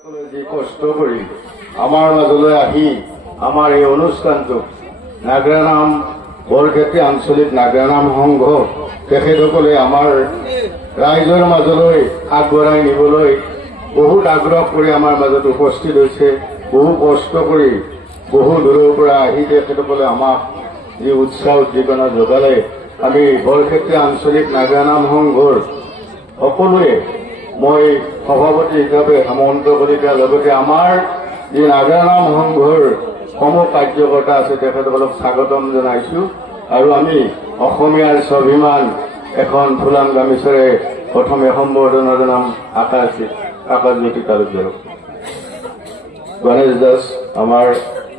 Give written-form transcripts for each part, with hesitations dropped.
যে কষ্ট কৰি আমাৰ মাজলৈ আহি আমাৰ এই অনুষ্ঠানটো নাগৰানাম বৰক্ষেত্ৰী আঞ্চলিক নাগৰানাম সংঘ তেখেতসকলে আমাৰ ৰাইজৰ মাজলৈ আগবঢ়াই নিবলৈ বহুত আগ্ৰহ কৰি আমাৰ মাজত উপস্থিত হৈছে। বহু কষ্ট কৰি বহু দূৰৰ পৰা আহি তেখেতসকলে আমাক যি উৎসাহ উদ্দীপনা যোগালে আমি বৰক্ষেত্ৰী আঞ্চলিক নাগৰানাম সংঘৰ সকলোৱে মই সভাপতি হিচাপে হেমন্ত কলিতাৰ লগতে আমাৰ যি নাগৰানাম সংঘৰ সমূহ কাৰ্যকৰ্তা আছে তেখেতসকলক স্বাগতম জনাইছো। আৰু আমি অসমীয়াৰ স্বাভিমান এখন ফুলাম গামোচাৰে প্ৰথমে সম্বৰ্ধনা জনাম আকাশজ্যোতি তালুকদাৰক। গণেশ দাস আমাৰ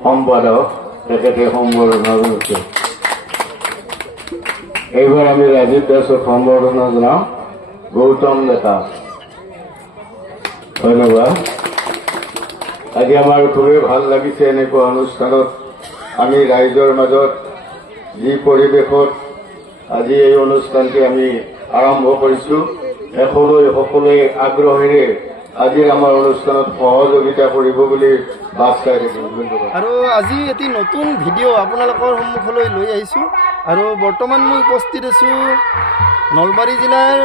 সম্পাদক, তেখেতে সম্বৰ্ধনা জনাইছে। এইবাৰ আমি ৰাজীৱ দাসক সম্বৰ্ধনা জনাম। গৌতম ডেকা, ধন্যবাদ। আজি আমাৰ খুবেই ভাল লাগিছে এনেকুৱা অনুষ্ঠানত আমি ৰাইজৰ মাজত যি পৰিৱেশত আজি এই অনুষ্ঠানটি আমি আৰম্ভ কৰিছো, সকলোৱে আগ্ৰহেৰে আজিৰ আমাৰ অনুষ্ঠানত সহযোগিতা কৰিব বুলি বাছ চাই থাকিম। ধন্যবাদ। আৰু আজি এটি নতুন ভিডিঅ' আপোনালোকৰ সন্মুখলৈ লৈ আহিছোঁ। আৰু বৰ্তমান মই উপস্থিত আছোঁ নলবাৰী জিলাৰ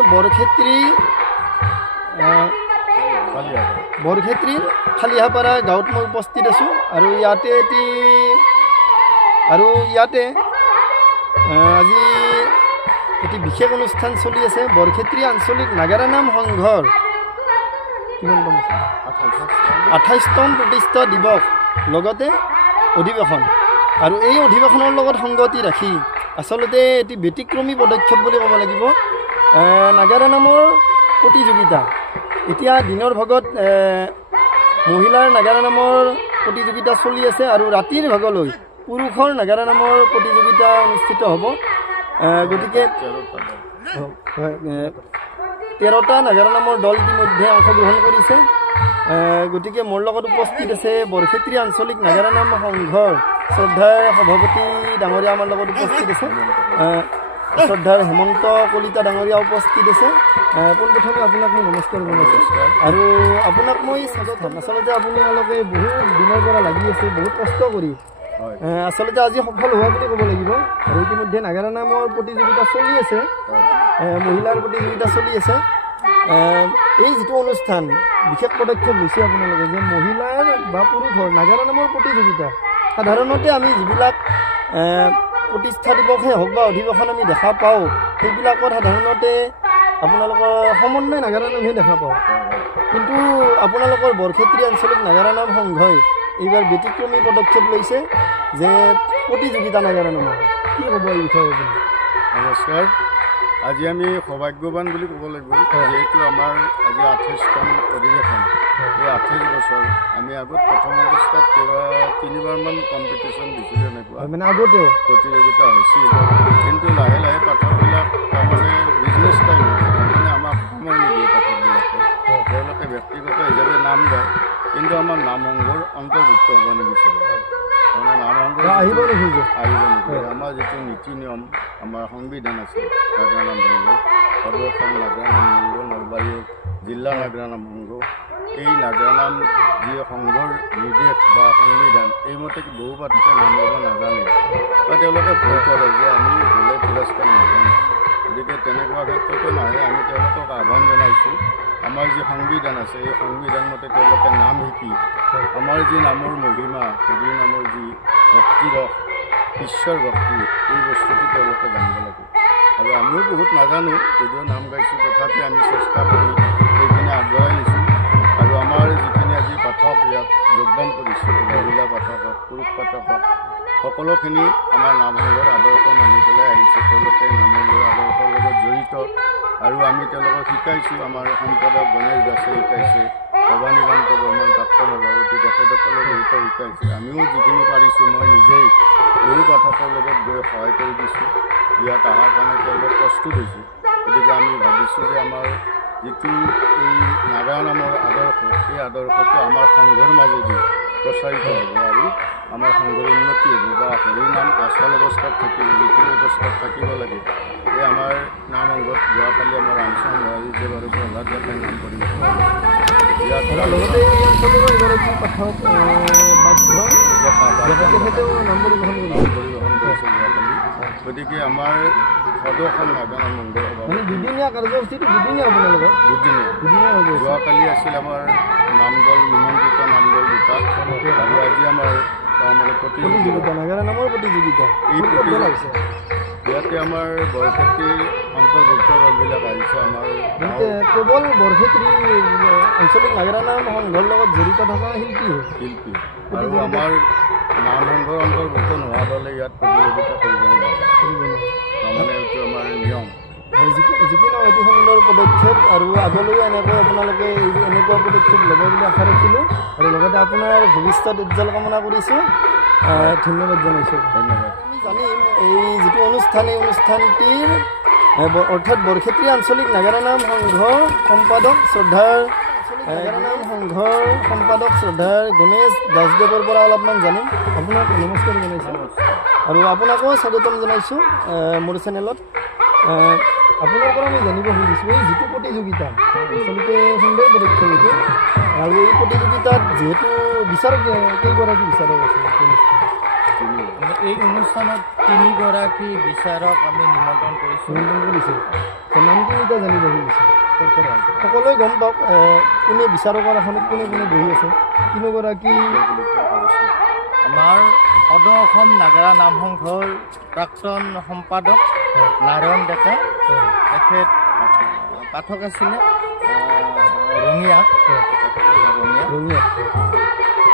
বৰক্ষেত্ৰীৰ খালিহাপাৰা গাঁৱত মই উপস্থিত আছোঁ। আৰু ইয়াতে আজি এটি বিশেষ অনুষ্ঠান চলি আছে। বৰক্ষেত্ৰী আঞ্চলিক নাগৰানাম সংঘৰ 28তম প্ৰতিষ্ঠা দিৱস লগতে অধিৱেশন। আৰু এই অধিৱেশনৰ লগত সংগতি ৰাখি আচলতে এটি ব্যতিক্ৰমী পদক্ষেপ বুলি ক'ব লাগিব। নাগৰানামৰ প্ৰতিযোগিতা এতিয়া দিনৰ ভাগত মহিলাৰ নাগৰানামৰ প্ৰতিযোগিতা চলি আছে আৰু ৰাতিৰ ভাগলৈ পুৰুষৰ নাগৰানামৰ প্ৰতিযোগিতা অনুষ্ঠিত হ'ব। গতিকে 13টা নাগৰানামৰ দল ইতিমধ্যে অংশগ্ৰহণ কৰিছে। গতিকে মোৰ লগত উপস্থিত আছে বৰক্ষেত্ৰী আঞ্চলিক নাগৰানাম সংঘৰ শ্ৰদ্ধাৰ সভাপতি ডাঙৰীয়া আমাৰ লগত উপস্থিত আছে। শ্ৰদ্ধাৰ হেমন্ত কলিতা ডাঙৰীয়া উপস্থিত আছে। পোনপ্ৰথমে আপোনাক মই নমস্কাৰ জনাইছোঁ আৰু আপোনাক মই স্বাগত হ'ম। আচলতে আপোনালোকে বহুত দিনৰ পৰা লাগি আছে, বহুত কষ্ট কৰি আচলতে আজি সফল হোৱা বুলি ক'ব লাগিব। আৰু ইতিমধ্যে নাগৰানামৰ প্ৰতিযোগিতা চলি আছে, মহিলাৰ প্ৰতিযোগিতা চলি আছে। এই যিটো অনুষ্ঠান বিশেষ পদক্ষেপ লৈছে আপোনালোকে যে মহিলাৰ বা পুৰুষৰ নাগৰানামৰ প্ৰতিযোগিতা, সাধাৰণতে আমি যিবিলাক প্ৰতিষ্ঠা দিৱসে হওক বা অধিৱেশন আমি দেখা পাওঁ সেইবিলাকত সাধাৰণতে আপোনালোকৰ সমন্বয় নাগৰানামহে দেখা পাওঁ। কিন্তু আপোনালোকৰ বৰক্ষেত্ৰী আঞ্চলিক নাগৰানাম সংঘই এইবাৰ ব্যতিক্ৰমী পদক্ষেপ লৈছে যে প্ৰতিযোগিতা নাগৰানামৰ। কি ক'ব এই বিষয়ে? নমস্কাৰ। আজি আমি সৌভাগ্যৱান বুলি ক'ব লাগিব, যিহেতু আমাৰ আজি 28তম অধিৱেশন। এই 28 বছৰ আমি আগত প্ৰথম অৱস্থাত 3বাৰমান কম্পিটিশ্যন দিছিলোঁ, এনেকুৱা মানে আগতেও প্ৰতিযোগিতা হৈছিল। কিন্তু লাহে লাহে পাঠকবিলাক তাৰমানে বিজনেছ টাইম মানে আমাক সময় নিদিয়ে পাঠকবিলাকে। তেওঁলোকে ব্যক্তিগত হিচাপে নাম গায়, কিন্তু আমাৰ নাম সংঘৰ অন্তৰ্ভুক্ত হ'ব নিবিচাৰে। তাৰমানে নাম সংঘ আহিব নোখোজে। আমাৰ যিটো নীতি নিয়ম, আমাৰ সংবিধান আছে নাগৰানাম সংঘ, সদৌ নাগৰানাম সংঘ, নলবাৰী জিলা নাগৰানাম সংঘ, এই নাগৰানাম যি সংঘৰ নিৰ্দেশ বা সংবিধান এইমতে বহু পাঠকে নাম ল'ব নাজানে বা তেওঁলোকে ভয় কৰে যে আমি গ'লে পুৰস্কাৰ নাপাম। গতিকে তেনেকুৱা ক্ষেত্ৰতো নাহে। আমি তেওঁলোকক আহ্বান জনাইছোঁ, আমাৰ যি সংবিধান আছে এই সংবিধান মতে তেওঁলোকে নাম শিকি আমাৰ যি নামৰ মহিমা, হৰি নামৰ যি ভক্তিৰস, ঈশ্বৰ ভক্তি, এই বস্তুটো তেওঁলোকে জানিব লাগে। আৰু আমিও বহুত নাজানো, যদিও নাম গাইছোঁ তথাপি আমি চেষ্টা কৰি এইখিনি আগবঢ়াই নিছোঁ। আৰু আমাৰ যিখিনি আজি পাঠক ইয়াত যোগদান কৰিছে, মহিলা পাঠক হওক, পুৰুষ পাঠক হওক, সকলোখিনি আমাৰ নাম সংঘৰ আদৰ্শ মানি পেলাই আহিছে। তেওঁলোকে নাম সংঘৰ আদৰ্শৰ লগত জড়িত। আৰু আমি তেওঁলোকক শিকাইছোঁ। আমাৰ সম্পাদক গণেশ দাসে শিকাইছে, ভৱানীকান্ত বৰ্মন প্ৰাক্তন সভাপতি, তেখেতসকলে বহুতো শিকাইছে। আমিও যিখিনি পাৰিছোঁ, মই নিজেই বহু পাঠকৰ লগত গৈ সহায় কৰি দিছোঁ। ইয়াত অহাৰ কাৰণে তেওঁলোক প্ৰস্তুত হৈছে। গতিকে আমি ভাবিছোঁ যে আমাৰ যিটো এই নাগৰানামৰ আদৰ্শ, এই আদৰ্শটো আমাৰ সংঘৰ মাজেদি প্ৰচাৰিত হ'ব আৰু আমাৰ সংঘৰ উন্নতি হ'ব বা হৰিৰ নাম আচল অৱস্থাত থাকিব, যিটো অৱস্থাত থাকিব লাগে। এই আমাৰ নাম সংঘত যোৱাকালি আমাৰ ৰামচন্দ্ৰ ৰাজীৱ আৰু প্ৰহ্লাদ ডেকাই নাম কৰিব। ইয়াত লগতে এই অঞ্চলৰো এগৰাকী পাঠক বাধ্য তেখেতেও নাম পৰিগ্ৰহণ কৰিছে। গতিকে আমাৰ সদৌ নাগাৰা মংগল সভা মানে দুদিনীয়া কাৰ্যসূচীটো দুদিনীয়া আপোনালোকৰ দুদিনীয়া হ'ব। যোৱাকালি আছিল আমাৰ নামদল নিমন্ত্ৰিত নামদল দুটা আৰু আজি আমাৰ মানে প্ৰতিযোগিতা নাগাৰা নামৰ প্ৰতিযোগিতা এই প্ৰতিযোগিতা ইয়াতে আমাৰ বৰক্ষেত্ৰীৰ অন্তৰ্ভুক্ত দলবিলাক আহিছে। আমাৰ কেৱল বৰক্ষেত্ৰী আঞ্চলিক নাগাৰা নাম সংঘৰ লগত জড়িত থকা শিল্পী আৰু আমাৰ নাম সংঘৰ অন্তৰ্ভুক্ত নোহোৱা দলে ইয়াত প্ৰতিযোগিতা কৰিব নোৱাৰে, তাৰমানে এইটো আমাৰ নিয়ম। যিকোনো অতি সুন্দৰ পদক্ষেপ আৰু আগলৈও এনেকৈ আপোনালোকে এনেকুৱা পদক্ষেপ ল'ব বুলি আশা ৰাখিলোঁ আৰু লগতে আপোনাৰ ভৱিষ্যত উজ্জ্বল কামনা কৰিছোঁ। ধন্যবাদ জনাইছোঁ। ধন্যবাদ। আমি জানিম এই যিটো অনুষ্ঠান এই অনুষ্ঠানটিৰ অৰ্থাৎ বৰক্ষেত্ৰী আঞ্চলিক নাগাৰা নাম সংঘৰ সম্পাদক শ্ৰদ্ধাৰ গণেশ দাসদেৱৰ পৰা অলপমান জানিম। আপোনাক নমস্কাৰ জনাইছোঁ আৰু আপোনাকো স্বাগতম জনাইছোঁ মোৰ চেনেলত। আপোনাৰ পৰা মই জানিব খুজিছোঁ এই যিটো প্ৰতিযোগিতা আচলতে সুন্দৰ পদক্ষেপ এইটো আৰু এই প্ৰতিযোগিতাত যিহেতু বিচাৰক কেইগৰাকী বিচাৰক আছে এই অনুষ্ঠানত 3গৰাকী বিচাৰক আমি নিমন্ত্ৰণ কৰিছোঁ। নামটো এতিয়া জানিব খুজিছোঁ সকলোৱে গম পাওক কোনে বিচাৰকৰ আসনত কোনে কোনে বহি আছে। 3গৰাকী আমাৰ সদৌ অসম নাগাৰা নাম সংঘৰ প্ৰাক্তন সম্পাদক নাৰায়ণ ডেকা, তেখেত পাঠক আছিলে ৰঙিয়া।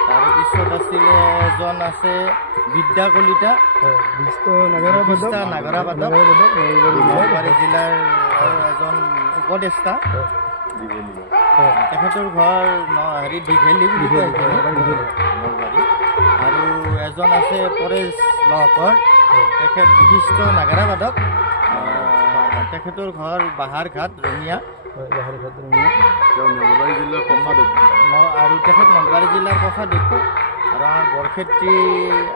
তাৰপিছত আছিলে এজন আছে বিদ্যা কলিতা, নাগাৰা বাদক, নলবাৰী জিলাৰ এজন উপদেষ্টা। তেখেতৰ ঘৰ দীঘেলী বুলি কয় নলবাৰী। আৰু এজন আছে পৰেশ লহকৰ, তেখেত বিশিষ্ট নাগাৰা বাদক, তেখেতৰ ঘৰ বাহাৰঘাট ৰঙিয়া। নলবাৰী জিলাৰ কোষাধ্যক্ষ আৰু তেখেত নলবাৰী জিলাৰ কোষাধ্যক্ষ আৰু আমাৰ বৰক্ষেত্ৰী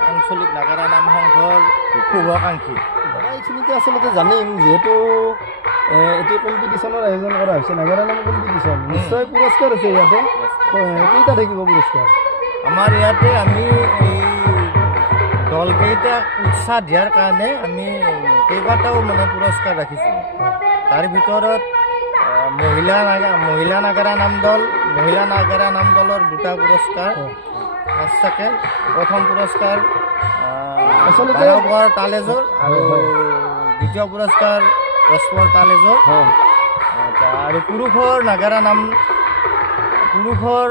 আঞ্চলিক নাগাৰা নাম সংঘৰ শুভাকাংক্ষী। এইখিনিতে আচলতে জানিম যিহেতু এটি কম্পিটিশ্যনৰ আয়োজন কৰা হৈছে নাগাৰা নাম কম্পিটিশ্যন, নিশ্চয় পুৰস্কাৰ আছে ইয়াতে। কেইটা থাকিব পুৰস্কাৰ? আমাৰ ইয়াতে আমি এই দলকেইটাক উৎসাহ দিয়াৰ কাৰণে আমি কেইবাটাও মানে পুৰস্কাৰ ৰাখিছোঁ। তাৰ ভিতৰত মহিলা নাগাৰা নাম দল, মহিলা নাগাৰা নাম দলৰ 2টা পুৰস্কাৰ। সঁচাকৈ প্ৰথম পুৰস্কাৰ বাৰগড় তালেজৰ আৰু দ্বিতীয় পুৰস্কাৰ ৰছপুৰ তালেজৰ। আৰু পুৰুষৰ নাগাৰা নাম পুৰুষৰ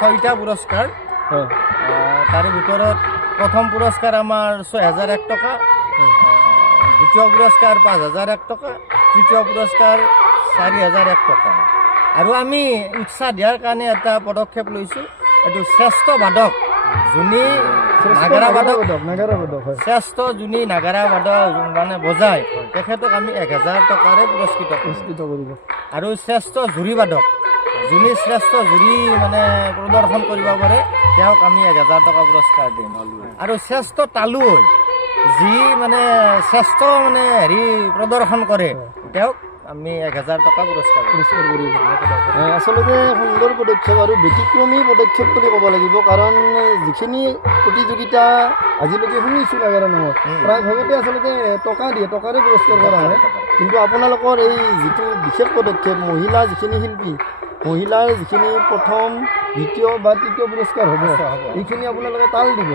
6টা পুৰস্কাৰ। তাৰে ভিতৰত প্ৰথম পুৰস্কাৰ আমাৰ 6001 টকা, দ্বিতীয় পুৰস্কাৰ 5001 টকা, তৃতীয় পুৰস্কাৰ 4001 টকা। আৰু আমি উৎসাহ দিয়াৰ কাৰণে এটা পদক্ষেপ লৈছোঁ, এইটো শ্ৰেষ্ঠ বাদক যোনে নাগাৰা বাদক শ্ৰেষ্ঠ যোনে নাগাৰা বাদক মানে বজায় তেখেতক আমি 1000 টকাৰে পুৰস্কৃত কৰিব। আৰু শ্ৰেষ্ঠ জুৰি বাদক যোনে শ্ৰেষ্ঠ জুৰি মানে প্ৰদৰ্শন কৰিব পাৰে তেওঁক আমি 1000 টকা পুৰস্কাৰ দিম। আৰু শ্ৰেষ্ঠ তালুৱৈ যি মানে শ্ৰেষ্ঠ মানে প্ৰদৰ্শন কৰে তেওঁক আমি 1000 টকা পুৰস্কাৰ কৰিব। আচলতে সুন্দৰ পদক্ষেপ আৰু ব্যতিক্ৰমী পদক্ষেপ বুলি ক'ব লাগিব, কাৰণ যিখিনি প্ৰতিযোগিতা আজিলৈকে শুনিছোঁ নাগাৰা নামত প্ৰায়ভাগতে আচলতে টকা দিয়ে, টকাৰে পুৰস্কাৰ কৰা হয়। কিন্তু আপোনালোকৰ এই যিটো বিশেষ পদক্ষেপ মহিলা যিখিনি শিল্পী, মহিলাৰ যিখিনি প্ৰথম দ্বিতীয় বা তৃতীয় পুৰস্কাৰ হ'ব এইখিনি আপোনালোকে তাল দিব।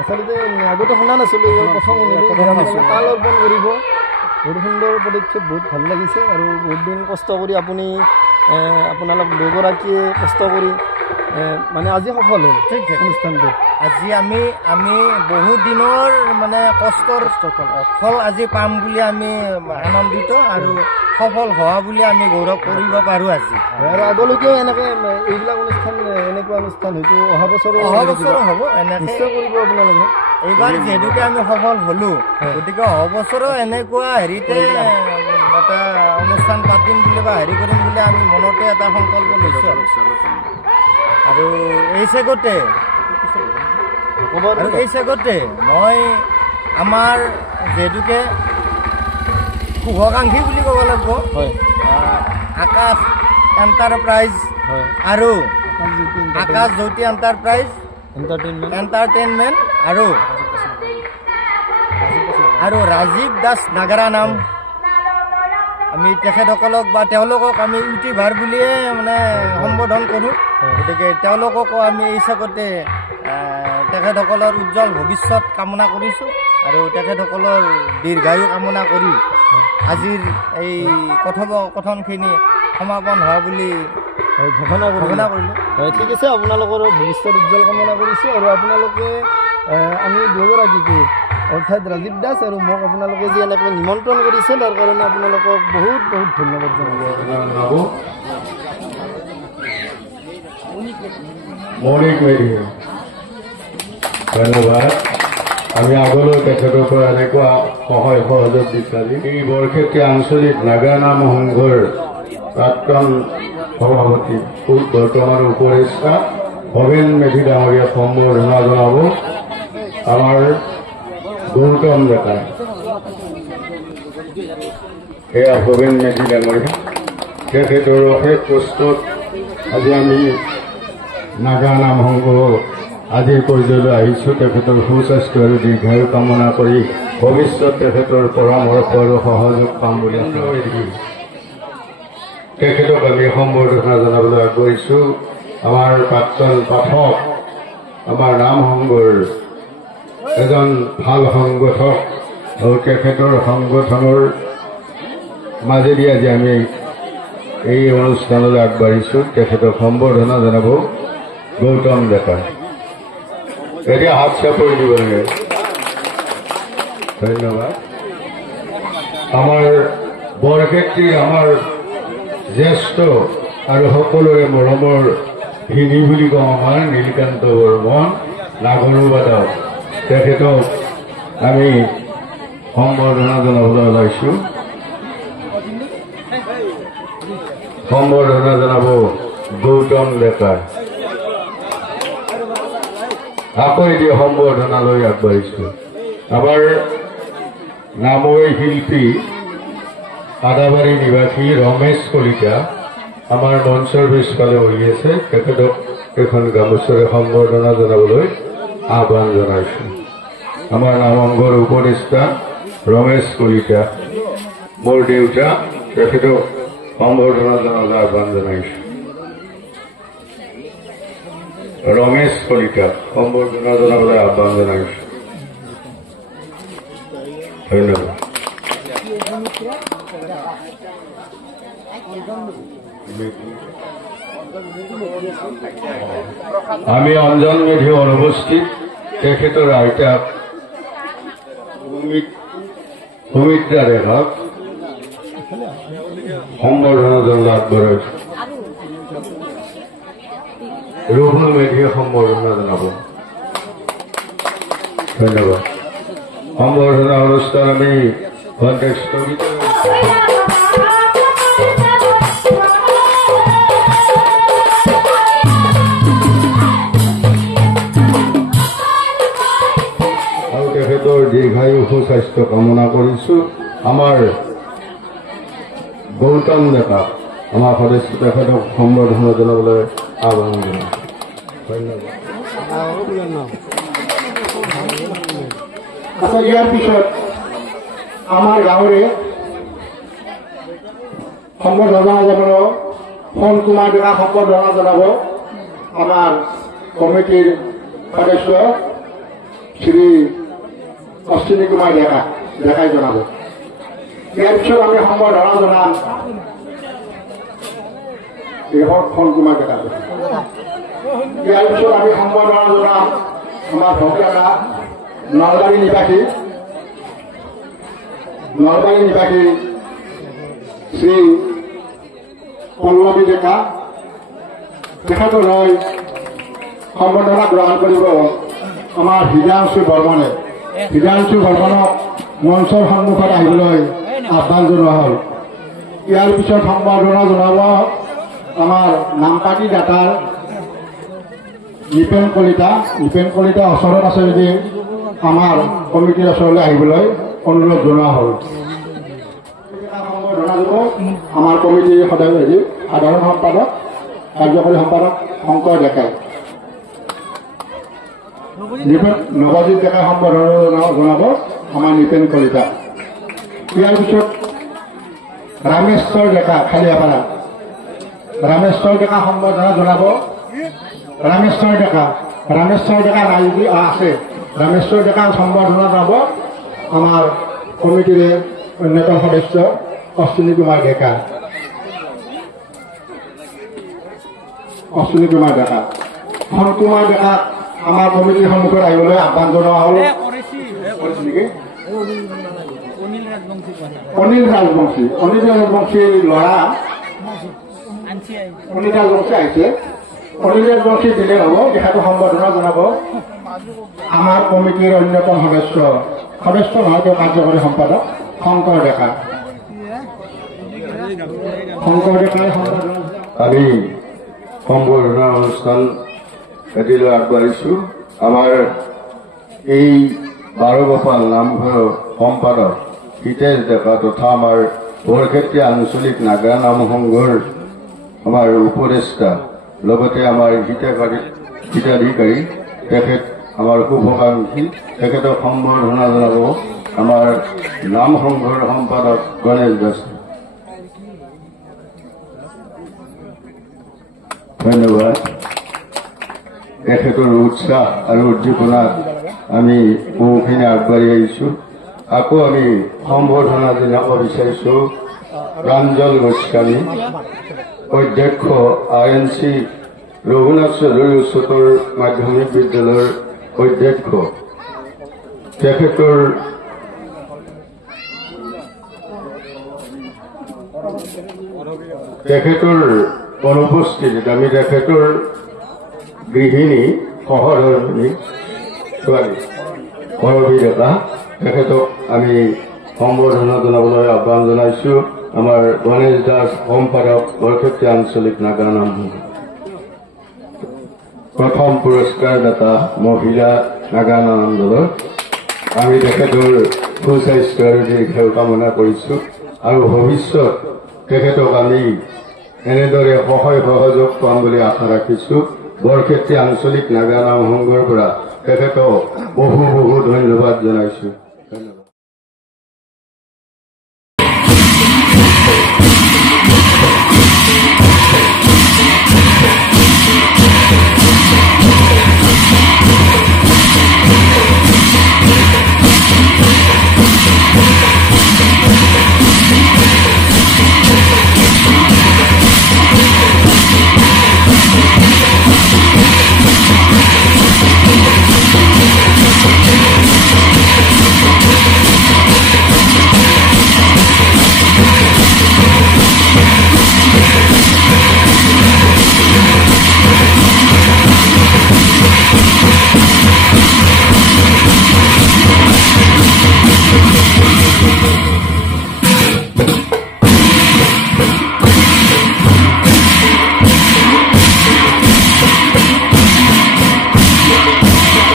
আচলতে আগতে শুনা নাছিলোঁ, প্ৰথম তাল অৰ্পণ কৰিব। বহুত সুন্দৰ পদক্ষেপ, বহুত ভাল লাগিছে আৰু বহুত দিন কষ্ট কৰি আপুনি আপোনালোক 2গৰাকীয়ে কষ্ট কৰি মানে আজি সফল হ'ল অনুষ্ঠানটো। আজি আমি বহুত দিনৰ মানে কষ্টৰ ফল আজি পাম বুলি আমি আনন্দিত আৰু সফল হোৱা বুলি আমি গৌৰৱ কৰিব পাৰোঁ আজি। আৰু আগলৈকেও এনেকৈ এইবিলাক অনুষ্ঠান এনেকুৱা অনুষ্ঠান হয়তো অহা বছৰো হ'ব, এনেকৈ নিশ্চয় কৰিব আপোনালোকে। এইবাৰ যিহেতুকে আমি সফল হ'লোঁ গতিকে অহা বছৰো এনেকুৱা হেৰিতে এটা অনুষ্ঠান পাতিম বুলি বা হেৰি কৰিম বুলি আমি মনতে এটা সংকল্প লৈছোঁ। আৰু এই চেগতে মই আমাৰ যিহেতুকে শুভাকাংক্ষী বুলি ক'ব লাগিব আকাশ এণ্টাৰপ্ৰাইজ আৰু আকাশ জ্যোতি এণ্টাৰপ্ৰাইজ এণ্টাৰটেইনমেণ্ট আৰু ৰাজীৱ দাস নাগাৰা নাম আমি তেখেতসকলক বা তেওঁলোকক আমি ইউটিউবাৰ বুলিয়ে মানে সম্বোধন কৰোঁ। গতিকে তেওঁলোককো আমি এই হিচাপতে তেখেতসকলৰ উজ্জ্বল ভৱিষ্যত কামনা কৰিছোঁ আৰু তেখেতসকলৰ দীৰ্ঘায়ু কামনা কৰি আজিৰ এই কথোপকথনখিনি সমাপন হোৱা বুলি ঘোষণা কৰিলোঁ। হয়, ঠিক আছে, আপোনালোকৰ ভৱিষ্যত উজ্জ্বল কামনা কৰিছোঁ। আৰু আপোনালোকে আমি দুগৰাকীকে অৰ্থাৎ ৰাজীৱ দাস আৰু মোক আপোনালোকে যে এনেকৈ নিমন্ত্ৰণ কৰিছে তাৰ কাৰণে আপোনালোকক বহুত বহুত ধন্যবাদ জনাব। মৌলিক মেধি ধন্যবাদ। আমি আগলৈ তেখেতৰ পৰা এনেকুৱা সহায় সহযোগ বিচাৰি এই বৰক্ষেত্ৰী আঞ্চলিক নাগা নাম সংঘৰ প্ৰাক্তন সভাপতি বৰ্তমান উপদেষ্টা ভৱেন মেধি ডাঙৰীয়া সম্বৰ্ধনা জনাব আমাৰ গৌতম ডেকা। এয়া ভৱেন মেধি ডাঙৰীয়া, তেখেতৰ অশেষ কষ্টত আজি আমি নাগা নাম সংঘ আজিৰ পৰ্যায়লৈ আহিছোঁ। তেখেতৰ সুস্বাস্থ্য আৰু দীৰ্ঘায়ু কামনা কৰি ভৱিষ্যত তেখেতৰ পৰামৰ্শ আৰু সহযোগ পাম বুলি আশা কৰি তেখেতক আমি সম্বৰ্ধনা জনাবলৈ আগবাঢ়িছোঁ। আমাৰ প্ৰাক্তন পাঠক, আমাৰ নাম সংঘৰ এজন ভাল সংগঠক আৰু তেখেতৰ সংগঠনৰ মাজেদি আজি আমি এই অনুষ্ঠানলৈ আগবাঢ়িছোঁ। তেখেতক সম্বৰ্ধনা জনাব গৌতম ডেকা। এতিয়া হাত চাপৰি দিব লাগে। ধন্যবাদ। আমাৰ বৰক্ষেত্ৰীৰ আমাৰ জ্যেষ্ঠ আৰু সকলোৰে মৰমৰ ভিনী বুলি কওঁ আমাৰ নীলকান্ত বৰ্মন নাগৰুবাদক, তেখেতক আমি সম্বৰ্ধনা জনাবলৈ ওলাইছোঁ। সম্বৰ্ধনা জনাব গৌতম ডেকা। আকৌ এতিয়া সম্বৰ্ধনালৈ আগবাঢ়িছোঁ আমাৰ নামৈ শিল্পী আদাবাৰী নিবাসী ৰমেশ কলিতা আমাৰ মঞ্চৰ পিছফালে বহি আছে। তেখেতক এখন গামোচাৰে সম্বৰ্ধনা জনাবলৈ আহ্বান জনাইছোঁ। আমাৰ নামংঘৰ উপদেষ্টা ৰমেশ কলিতা, মোৰ দেউতা, তেখেতক সম্বৰ্ধনা জনাবলৈ আহ্বান জনাইছোঁ। ৰমেশ কলিতা সম্বৰ্ধনা জনাবলৈ আহ্বান জনাইছোঁ। ধন্যবাদ। আমি অঞ্জন মেধি অনুপস্থিত তেখেতৰ আইতা সুমিত্ৰা ডেকাক সম্বৰ্ধনা জনাবলৈ আগবঢ়াইছোঁ। ৰুবুল মেধিয়ে সম্বৰ্ধনা জনাব। ধন্যবাদ। সম্বৰ্ধনা অনুষ্ঠান আমি স্থগিত আৰু তেখেতৰ দীৰ্ঘায়ু সুস্বাস্থ্য কামনা কৰিছোঁ। আমাৰ গৌতম ডেকা আমাৰ সদস্য তেখেতক সম্বৰ্ধনা জনাবলৈ আহ্বান জনাইছোঁ। ধন্যবাদ। ইয়াৰ পিছত আমাৰ গাঁৱৰে সম্বৰ্ধনা জনাব ফোন কুমাৰ ডেকা সম্বৰ্ধনা জনাব আমাৰ কমিটিৰ সদস্য শ্ৰী অশ্বিনী কুমাৰ ডেকাই জনাব। ইয়াৰ পিছত আমি সম্বৰ্ধনা জনাম ফোন কুমাৰ ডেকা। ইয়াৰ পিছত আমি সম্বৰ্ধনা জনাম আমাৰ ভক্তৰা নলবাৰী নিবাসী শ্ৰী পল্লৱী ডেকা। তেখেতলৈ সম্বৰ্ধনা গ্ৰহণ কৰিব আমাৰ হৃদাংশু বৰ্মনে। হৃদাংশু বৰ্মনক মঞ্চৰ সন্মুখত আহিবলৈ আহ্বান জনোৱা হ'ল। ইয়াৰ পিছত সম্বৰ্ধনা জনাব আমাৰ নামপাতি দাতাৰ নিপেন কলিতা ওচৰত আছে যদি আমাৰ কমিটিৰ ওচৰলৈ আহিবলৈ অনুৰোধ জনোৱা হ'ল। সম্বৰ্ধনা দিব আমাৰ কমিটিৰ সাধাৰণ সম্পাদক কাৰ্যকৰী সম্পাদক শংকৰ ডেকাই, নৱজিৎ ডেকাই সম্বৰ্ধনা জনাব আমাৰ নিপেন কলিতা। ইয়াৰ পিছত ৰামেশ্বৰ ডেকা খালিয়াপাৰা, ৰামেশ্বৰ ডেকা সম্বৰ্ধনা জনাব। ৰামেশ্বৰ ডেকা নাই যদি আছে, ৰামেশ্বৰ ডেকা সম্বৰ্ধনা জনাব আমাৰ কমিটিৰে অন্যতম সদস্য অশ্বিনী কুমাৰ ডেকা। খন কুমাৰ ডেকা আমাৰ কমিটিৰ সন্মুখত আহিবলৈ আহ্বান জনোৱা হ'ল। অনিল ৰাজবংশীৰ ল'ৰা অনিল ৰাজবংশী আহিছে। অনিল ৰাজবংশী দিলে হ'ব, তেখেতক সম্বৰ্ধনা জনাব আমাৰ কমিটিৰ অন্যতম সদস্য নহয়, তেওঁ কাৰ্যকৰী সম্পাদক শংকৰ ডেকা। আমি সম্বৰ্ধনা অনুষ্ঠান এটিলৈ আগবাঢ়িছোঁ। আমাৰ এই বাৰগোপাল নামঘৰৰ সম্পাদক হিতেশ ডেকা তথা আমাৰ বৰক্ষেত্ৰী আঞ্চলিক নাগাৰা নাম সংঘৰ আমাৰ উপদেষ্টা, লগতে আমাৰ হিতাধিকাৰী তেখেত আমাৰ শুভাকাংক্ষী, তেখেতক সম্বৰ্ধনা জনাব আমাৰ নাম সংঘৰ সম্পাদক গণেশ দাস। ধন্যবাদ। তেখেতৰ উৎসাহ আৰু উদ্দীপনাত আমি বহুখিনি আগবাঢ়ি আহিছোঁ। আকৌ আমি সম্বৰ্ধনা জনাব বিচাৰিছোঁ প্ৰাঞ্জল গোস্বামী, অধ্যক্ষ INC ৰঘুনাথ চৌধুৰী উচ্চতৰ মাধ্যমিক বিদ্যালয়ৰ অধ্যক্ষ। তেখেতৰ অনুপস্থিতিত আমি তেখেতৰ গৃহিণী সহধৰ্মিনী ছোৱালী কৰবী ডেকা, তেখেতক আমি সম্বৰ্ধনা জনাবলৈ আহ্বান জনাইছোঁ। আমাৰ গণেশ দাস সম্পাদক বৰক্ষেত্ৰী আঞ্চলিক নাগাৰা নাম সংঘ। প্ৰথম পুৰস্কাৰদাতা মহিলা নাগাৰা নাম দলৰ, আমি তেখেতৰ সুস্বাস্থ্য আৰু দীৰ্ঘায়ু কামনা কৰিছোঁ আৰু ভৱিষ্যত তেখেতক আমি এনেদৰে সহায় সহযোগ পাম বুলি আশা ৰাখিছোঁ। বৰক্ষেত্ৰী আঞ্চলিক নাগাৰা নাম সংঘৰ পৰা তেখেতক বহু ধন্যবাদ জনাইছোঁ।